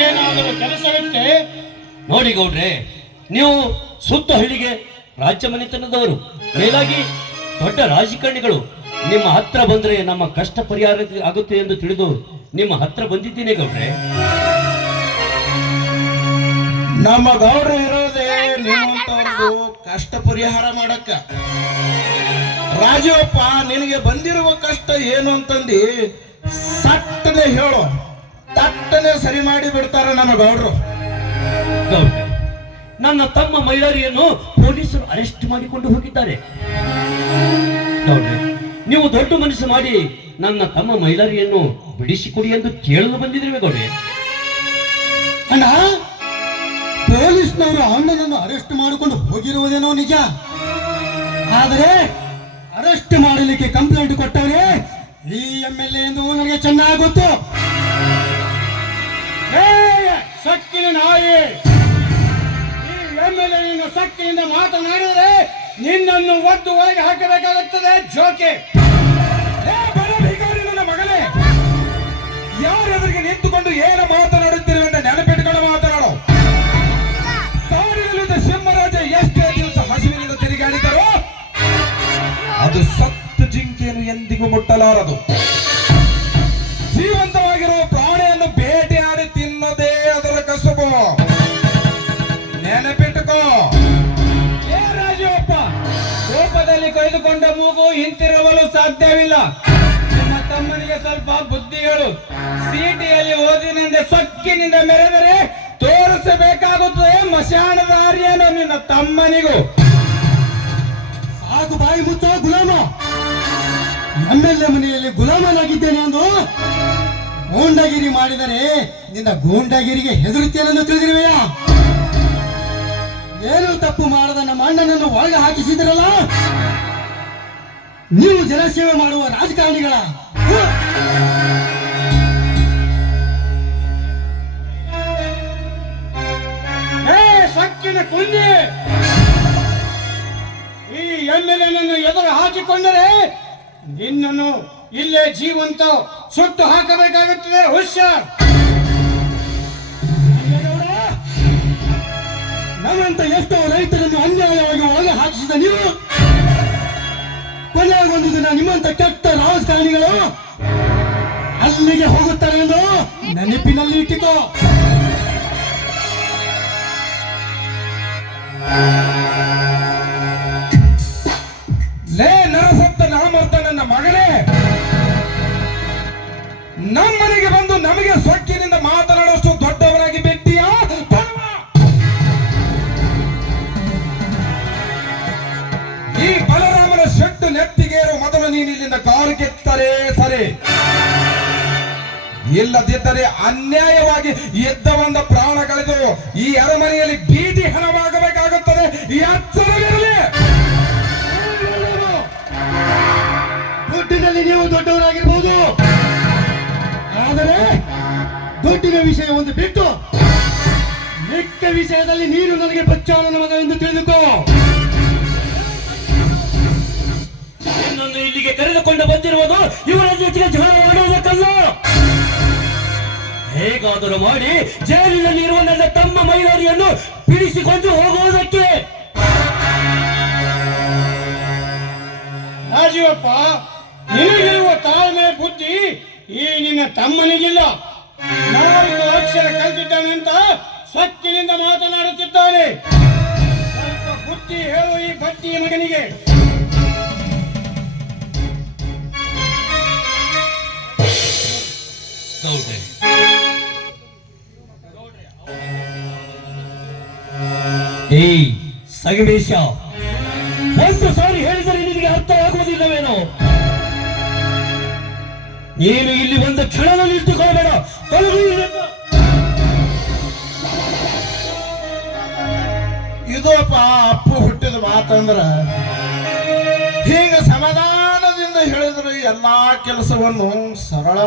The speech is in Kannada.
ಏನಾದರೂ ಕೆಲಸವಿತ್ತೆ? ನೋಡಿ ಗೌಡ್ರೆ, ನೀವು ಸುತ್ತ ಹಳ್ಳಿಗೆ ರಾಜ್ಯ ಮನೆತನದವರು, ಮೇಲಾಗಿ ದೊಡ್ಡ ರಾಜಕಾರಣಿಗಳು. ನಿಮ್ಮ ಹತ್ರ ಬಂದ್ರೆ ನಮ್ಮ ಕಷ್ಟ ಪರಿಹಾರ ಆಗುತ್ತೆ ಎಂದು ತಿಳಿದು ನಿಮ್ಮ ಹತ್ರ ಬಂದಿದ್ದೀನಿ ಗೌಡ್ರೆ. ನಮ್ಮ ಗೌಡ್ರು ಇರೋದೇ ನಿಮ್ಮಂತವ್ರದ್ದು ಕಷ್ಟ ಪರಿಹಾರ ಮಾಡಕ್ಕ. ರಾಜೀವಪ್ಪ, ನಿನಗೆ ಬಂದಿರುವ ಕಷ್ಟ ಏನು ಅಂತಂದು ಸಟ್ಟನೆ ಹೇಳು, ತಟ್ಟನೆ ಸರಿ ಮಾಡಿ ಬಿಡ್ತಾರೆ ನಮ್ಮ ಗೌಡ್ರು. ಗೌಡ್ರೆ, ನನ್ನ ತಮ್ಮ ಮೈಲಾರಿಯನ್ನು ಪೊಲೀಸರು ಅರೆಸ್ಟ್ ಮಾಡಿಕೊಂಡು ಹೋಗಿದ್ದಾರೆ. ಗೌಡ್ರೆ, ನೀವು ದೊಡ್ಡ ಮನಸ್ಸು ಮಾಡಿ ನನ್ನ ತಮ್ಮ ಮೈಲಾರಿಯನ್ನು ಬಿಡಿಸಿಕೊಡಿ ಎಂದು ಕೇಳಲು ಬಂದಿದ್ದೇವೆ ಗೌಡ್ರೆ. ಅಣ್ಣ, ಪೊಲೀಸ್ನವರು ಅಣ್ಣನನ್ನು ಅರೆಸ್ಟ್ ಮಾಡಿಕೊಂಡು ಹೋಗಿರುವುದೇನೋ ನಿಜ, ಆದರೆ ಅರೆಸ್ಟ್ ಮಾಡಲಿಕ್ಕೆ ಕಂಪ್ಲೇಂಟ್ ಕೊಟ್ಟವರೇ ಈ MLA ಎಂದು ನನಗೆ ಚೆನ್ನಾಗಿ ಗೊತ್ತು. ಸಕ್ಕಿನ ನಾಯಿ, ಈ MLA ಸಕ್ಕಿನಿಂದ ಮಾತನಾಡಿದರೆ ನಿನ್ನನ್ನು ಒದ್ದು ಒಳಗೆ ಹಾಕಬೇಕಾಗುತ್ತದೆ. ಜೋಕೆ ನನ್ನ ಮಗನೇ, ಯಾರೆದುರಿಗೆ ನಿಂತುಕೊಂಡು ಏನು ಮಾತನಾಡುತ್ತಿರುವೆ ಅಂತ ನೆನಪಿಟ್ಟುಕೊಂಡು ಮಾತನಾಡು. ಕಾಡಿನಲ್ಲಿದ್ದ ಸಿಂಹರಾಜ ಎಷ್ಟೇ ದಿವಸ ಹಸುವಿನಿಂದ ತಿರುಗಾಡಿದರೋ ಅದು ಸತ್ತು ಜಿಂಕೆಯನ್ನು ಎಂದಿಗೂ ಮುಟ್ಟಲಾರದು. ಜೀವಂತವಾಗಿರುವ ಪ್ರಾಣಿಯನ್ನು ಬೇಟೆಯಾಡಿ ತಿನ್ನೋದೇ ಅದರ ಕಸುಬು. ನೆನಪಿಟ್ಟುಕೋ. ಏ ರಾಜೀವಪ್ಪ, ಕೋಪದಲ್ಲಿ ಕೊಯ್ದುಕೊಂಡ ಮೂಗು ಹಿಂತಿರುಗಲು ಸಾಧ್ಯವಿಲ್ಲ. ನಿಮ್ಮ ತಮ್ಮನಿಗೆ ಸ್ವಲ್ಪ ಬುದ್ಧಿಗಳು. ಸಿಟಿಯಲ್ಲಿ ಓದಿನಿಂದ ಸೊಕ್ಕಿನಿಂದ ಮೆರೆದರೆ ತೋರಿಸಬೇಕಾಗುತ್ತದೆ ಮಶಾಣದ ಆರ್ಯನು ನಿನ್ನ ತಮ್ಮನಿಗೂ. ಸಾಕು, ಬಾಯಿ ಮುಚ್ಚೋ ಗುಲಾಮ. MLA ಮನೆಯಲ್ಲಿ ಗುಲಾಮನಾಗಿದ್ದೇನೆ ಎಂದು ಗೂಂಡಗಿರಿ ಮಾಡಿದರೆ ನಿನ್ನ ಗೂಂಡಗಿರಿಗೆ ಹೆದರುತ್ತೇನೆಂದು ತಿಳಿದಿರುವೆಯಾ? ಏನು ತಪ್ಪು ಮಾಡದ ನಮ್ಮ ಅಣ್ಣನನ್ನು ಒಳಗೆ ಹಾಕಿಸಿದಿರಲ್ಲ. ನೀವು ಜನಸೇವೆ ಮಾಡುವ ರಾಜಕಾರಣಿಗಳ ಸಕ್ಕಿನ ಕುಂದಿ, ಈ MLA ಎದುರು ಹಾಕಿಕೊಂಡರೆ ನಿನ್ನನ್ನು ಇಲ್ಲೇ ಜೀವಂತ ಸುಟ್ಟು ಹಾಕಬೇಕಾಗುತ್ತದೆ. ಹುಷಾರ್. ನಮ್ಮಂತ ಎಷ್ಟೋ ರೈತರನ್ನು ಅನ್ಯಾಯವಾಗಿ ಒಳಗೆ ಹಾಕಿಸಿದ ನೀವು ಕೊನೆಗೊಂದು ದಿನ ನಿಮ್ಮಂತ ಕೆಟ್ಟ ರಾಜಕಾರಣಿಗಳು ಅಲ್ಲಿಗೆ ಹೋಗುತ್ತಾರೆ ಎಂದು ನೆನಪಿನಲ್ಲಿ ಇಟ್ಟಿಕೋ. ಲೇ ನರಸತ್ತ ನಾಮರ್ಥ ನನ್ನ ಮಗನೇ, ನಮ್ಮನೆಗೆ ಬಂದು ನಮಗೆ ಸೊಕ್ಕಿನಿಂದ ಮಾತನಾಡುವಷ್ಟು ದೊಡ್ಡವರಾಗಿ ಬಿಟ್ಟಿಯಾ? ಈ ಬಲರಾಮನ ಶೆಟ್ಟು ನೆತ್ತಿಗೇರು ಮೊದಲು ನೀನು ಇಲ್ಲಿಂದ ಕಾರು ಕೆತ್ತರೆ ಸರಿ, ಇಲ್ಲದಿದ್ದರೆ ಅನ್ಯಾಯವಾಗಿ ಎದ್ದ ಬಂದ ಪ್ರಾಣ ಕಳೆದು ಈ ಅರಮನೆಯಲ್ಲಿ ಬೀದಿ ಹಣವಾಗಬೇಕಾಗುತ್ತದೆ. ಎಚ್ಚರವಿರಲಿ. ದುಡ್ಡಿನಲ್ಲಿ ನೀವು ದೊಡ್ಡವರಾಗಿರ್ಬೋದು, ಆದರೆ ದುಡ್ಡಿನ ವಿಷಯ ಒಂದು ಬಿಟ್ಟು ಮಿಕ್ಕ ವಿಷಯದಲ್ಲಿ ನೀನು ನನಗೆ ಬಚ್ಚಾಳನ ಮಗ ಎಂದು ತಿಳಿದುಕೋ. ನಿನ್ನನ್ನು ಇಲ್ಲಿಗೆ ಕರೆದುಕೊಂಡು ಬಂದಿರುವುದು ಇವರ ಜೊತೆಗೆ ಜಗಳ ಆಡುವುದಕ್ಕಲ್ಲ. ಹೇಗಾದರೂ ಮಾಡಿ ಜೈಲಿನಲ್ಲಿ ಇರುವ ನನ್ನ ತಮ್ಮ ಮೈಲಾರಿಯನ್ನು ಬಿಡಿಸಿಕೊಂಡು ಹೋಗುವುದಕ್ಕೆ. ರಾಜೀವಪ್ಪ, ನಿನಗಿರುವ ತಾಳ್ಮೆ ಬುದ್ಧಿ ಈ ನಿನ್ನ ತಮ್ಮನಿಗಿಲ್ಲ. 4 ಅಕ್ಷರ ಕಲಿತಿದ್ದಾನಂತ ಸೊಕ್ಕಿನಿಂದ ಮಾತನಾಡುತ್ತಿದ್ದಾನೆ. ಸ್ವಲ್ಪ ಬುದ್ಧಿ ಹೇಳು ಈ ಬಟ್ಟಿ ಮಗನಿಗೆ. ಏಯ್ ಸಗಮೇಶ, ಒಂದು ಸಾರಿ ಹೇಳಿದರೆ ನಿನಗೆ ಅರ್ಥವಾಗುವುದಿಲ್ಲವೇನೋ? ನೀನು ಇಲ್ಲಿ ಒಂದು ಕ್ಷಣದಲ್ಲಿ ನಿಂತುಕೊಳ್ಳಬೇಡ. ಇದಪ್ಪ ಅಪ್ಪು ಹುಟ್ಟಿದ ಮಾತಂದ್ರ ಹೀಗ ಸಮಾಧಾನದಿಂದ ಹೇಳಿದ್ರೆ ಎಲ್ಲಾ ಕೆಲಸವನ್ನು ಸರಳ